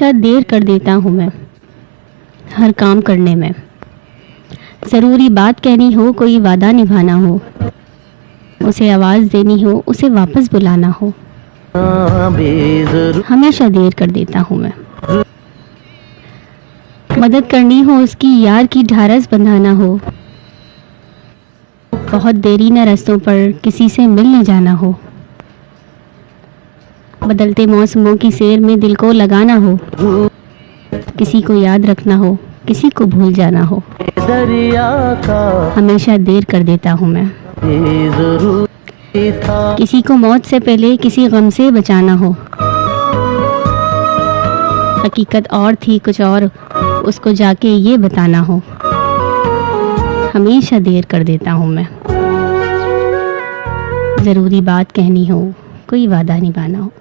हमेशा देर कर देता हूँ मैं हर काम करने में। ज़रूरी बात कहनी हो, कोई वादा निभाना हो, उसे आवाज़ देनी हो, उसे वापस बुलाना हो, हमेशा देर कर देता हूँ मैं। मदद करनी हो उसकी, यार की ढारस बंधाना हो, बहुत देरी न रास्तों पर किसी से मिलने जाना हो, बदलते मौसमों की सैर में दिल को लगाना हो, किसी को याद रखना हो, किसी को भूल जाना हो, हमेशा देर कर देता हूँ मैं। किसी को मौत से पहले किसी गम से बचाना हो, हकीकत और थी कुछ और, उसको जाके ये बताना हो, हमेशा देर कर देता हूँ मैं। ज़रूरी बात कहनी हो, कोई वादा निभाना हो।